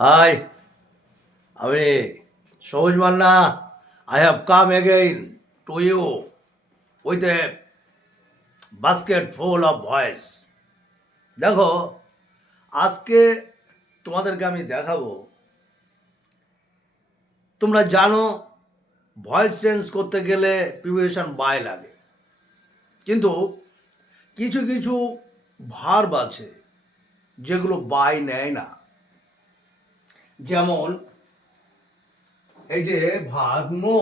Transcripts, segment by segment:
High, আমি Sabuj Manna. I have come again to you with a basket full of voice. দেখো, আজকে তোমাদেরকে আমি দেখাবো। তোমরা জানো ভয়েস চেঞ্জ করতে গেলে প্রিপারেশন বাই লাগে, কিন্তু কিছু কিছু ভার্ব আছে যেগুলো বাই নেয় না। যেমন এই যে ভার্ব নো,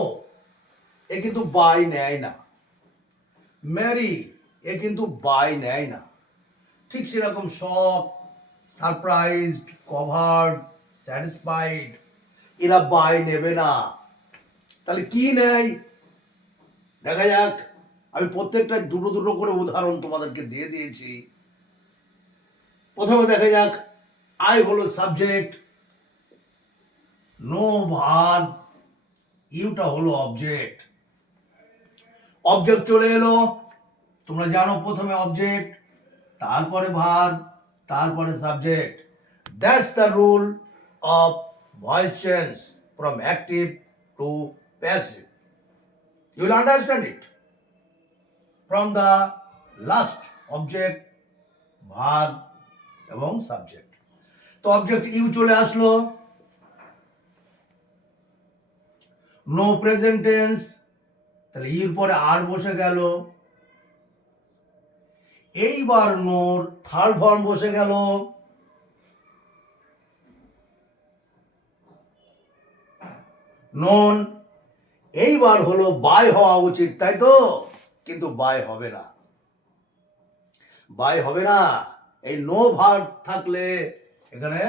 এ কিন্তু বাই নেয় না। ম্যারি, এ কিন্তু বাই নেয় না। ঠিক সেরকম শক, সারপ্রাইজড, কভার্ড, স্যাটিসফাইড, এরা বাই নেবে না। তাহলে কি নেয় দেখা যাক। আমি প্রত্যেকটা দুটো দুটো করে উদাহরণ তোমাদেরকে দিয়ে দিয়েছি। প্রথমে দেখা যাক, আই হলো সাবজেক্ট, নো ভার্ব, ইউটা হলো অবজেক্ট। অবজেক্ট চলে এলো, তোমরা জানো প্রথমে অবজেক্ট, তারপরে ভার্ব, তারপরে subject. That's the rule of voice change from active to passive. You will understand it from the last object, verb এবং সাবজেক্ট। তো অবজেক্ট ইউ চলে আসলো, নো প্রেজেন্ট টেন্স, তাহলে ইর পরে আর বসে গেল। এইবার নোর থার্ড ফর্ম বসে গেল, নন। এইবার হলো বাই হওয়া উচিত, তাই তো? কিন্তু বাই হবে না, বাই হবে না। এই নো ভার্ব থাকলে এখানে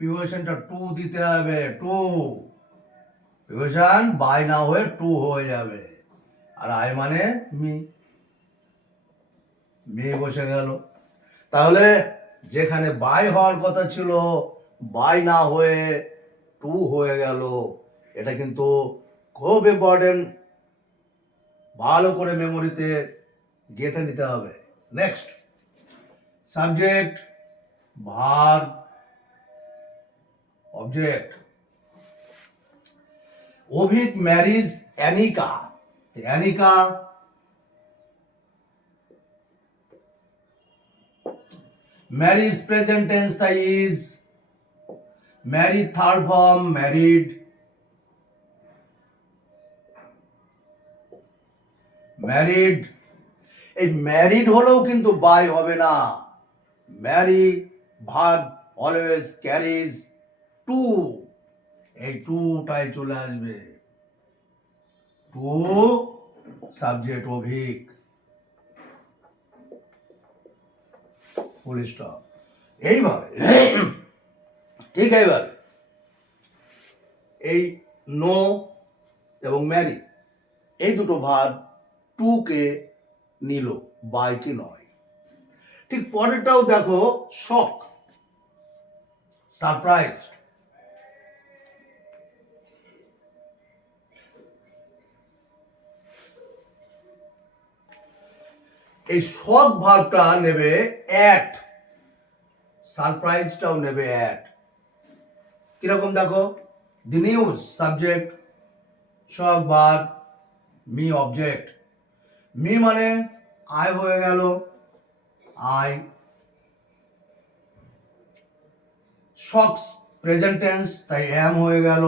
প্রিপোজিশনটা টু দিতে হবে। টু প্রিপোজিশন বাই না হয়ে টু হয়ে যাবে। আর আই মানে মি, মি বসে গেল। তাহলে যেখানে বাই হওয়ার কথা ছিল, বাই না হয়ে টু হয়ে গেল। এটা কিন্তু খুব ইম্পর্টেন্ট, ভালো করে মেমোরিতে গেঁথে নিতে হবে। Next, subject, verb, object. Abhik marries Anika. Anika marries present tense, তাই is. Married third form, married. Married, এই ম্যারিড হলেও কিন্তু বাই হবে না। Marry verb always carries to, এই টুটাই চলে আসবে। To subject Abhik, full stop. এইভাবে ঠিক এইভাবে এই নো এবং ম্যারি, এই দুটো ভার্ব টুকে নিল, বাইকে নয়। ঠিক পরেরটাও দেখো, শক, সারপ্রাইজড। এই শক ভার্বটা নেবে অ্যাট, সারপ্রাইজটাও নেবে অ্যাট। কিরকম দেখো, দি নিউজ সাবজেক্ট, শক ভার্ব, মি অবজেক্ট। মি মানে আই হয়ে গেল, আই। শকস প্রেজেন্ট টেন্স, তাই এম হয়ে গেল।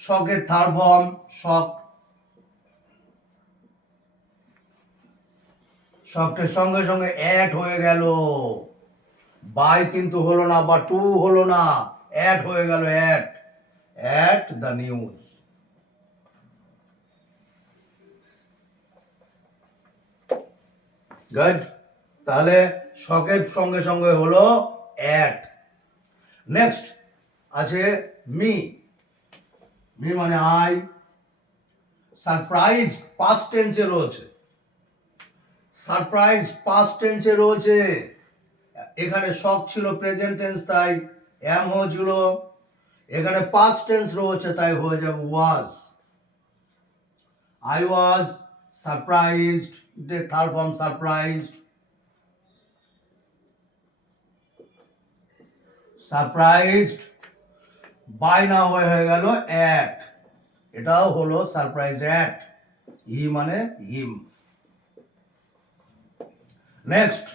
শকের থার্ড ফর্ম, শক। শকের সঙ্গে সঙ্গে অ্যাট হয়ে গেল, বাই কিন্তু হলো না, বা টু হলো না, অ্যাট হয়ে গেল, at. At the news. Good. তাহলে শকের সঙ্গে সঙ্গে হলো অ্যাট। নেক্সট আছে মি। মি মানে আই। সারপ্রাইজ পাস্ট টেন্সে রয়েছে, সারপ্রাইজ পাস্ট টেন্সে রয়েছে। এখানে শক ছিল প্রেজেন্ট টেন্স, তাই এম হয়েছিল। এখানে পাস্ট টেন্স রয়েছে, তাই হয়ে যাবে was. I was surprised, third form surprised. Surprised, by না হয়ে গেল অ্যাট, এটাও হলো সারপ্রাইজড অ্যাট, হি মানে him. Next,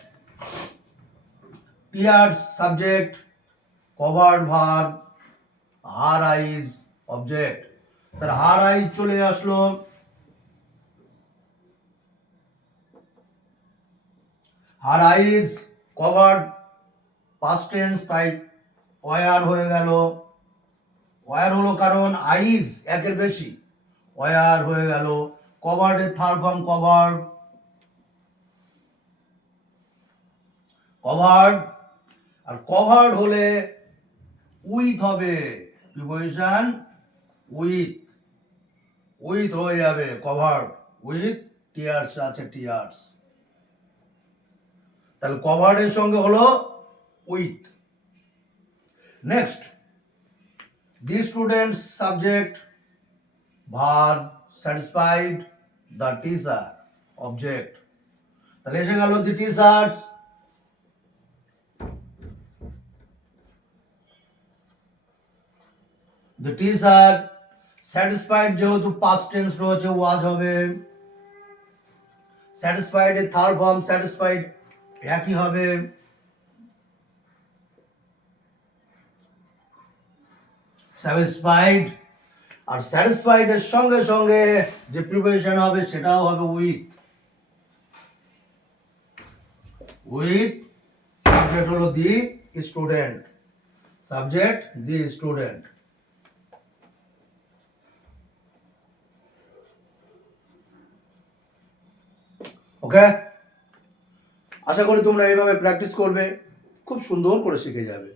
tears subject, covered verb, her eyes object. তার হার আইজ চলে আসলো, her eyes covered past tense, তাই ওয়ার হয়ে গেল। ওয়ার হলো কারণ আইজ একের বেশি, ওয়ার হয়ে গেল। কভার্ডের থার্ড ফর্ম কভার্ড, কভার্ড। আর কভার্ড হলে উইথ হবে, প্রিপোজিশন উইথ, উইথ হয়ে যাবে কভার্ড, উইথ টিয়ার্স আছে, টিয়ার্স। তাহলে কভার্ডের সঙ্গে হলো with. Next, the students subject, verb, satisfied, the teacher object. তাহলে এসে গেল দি টিচার্স, the teacher, স্যাটিসফাইড যেহেতু পাস্ট টেন্স রয়েছে ওয়াজ হবে, স্যাটিসফাইড এর থার্ড ফর্ম স্যাটিসফাইড একই হবে। স্যাটিসফাইড, আর স্যাটিসফাইড এর সঙ্গে সঙ্গে যে প্রিপোজিশন হবে সেটাও হবে উইথ, উইথ। সাবজেক্ট হলো the student, subject the student. Okay, আশা করি তোমরা এইভাবে প্র্যাকটিস করবে, খুব সুন্দর করে শিখে যাবে।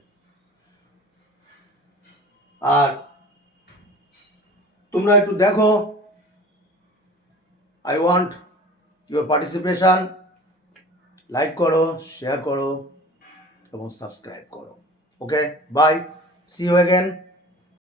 আর তোমরা একটু দেখো, I want your participation, like করো, শেয়ার করো এবং সাবস্ক্রাইব করো। ওকে, বাই, সি ইউ অ্যাগেন।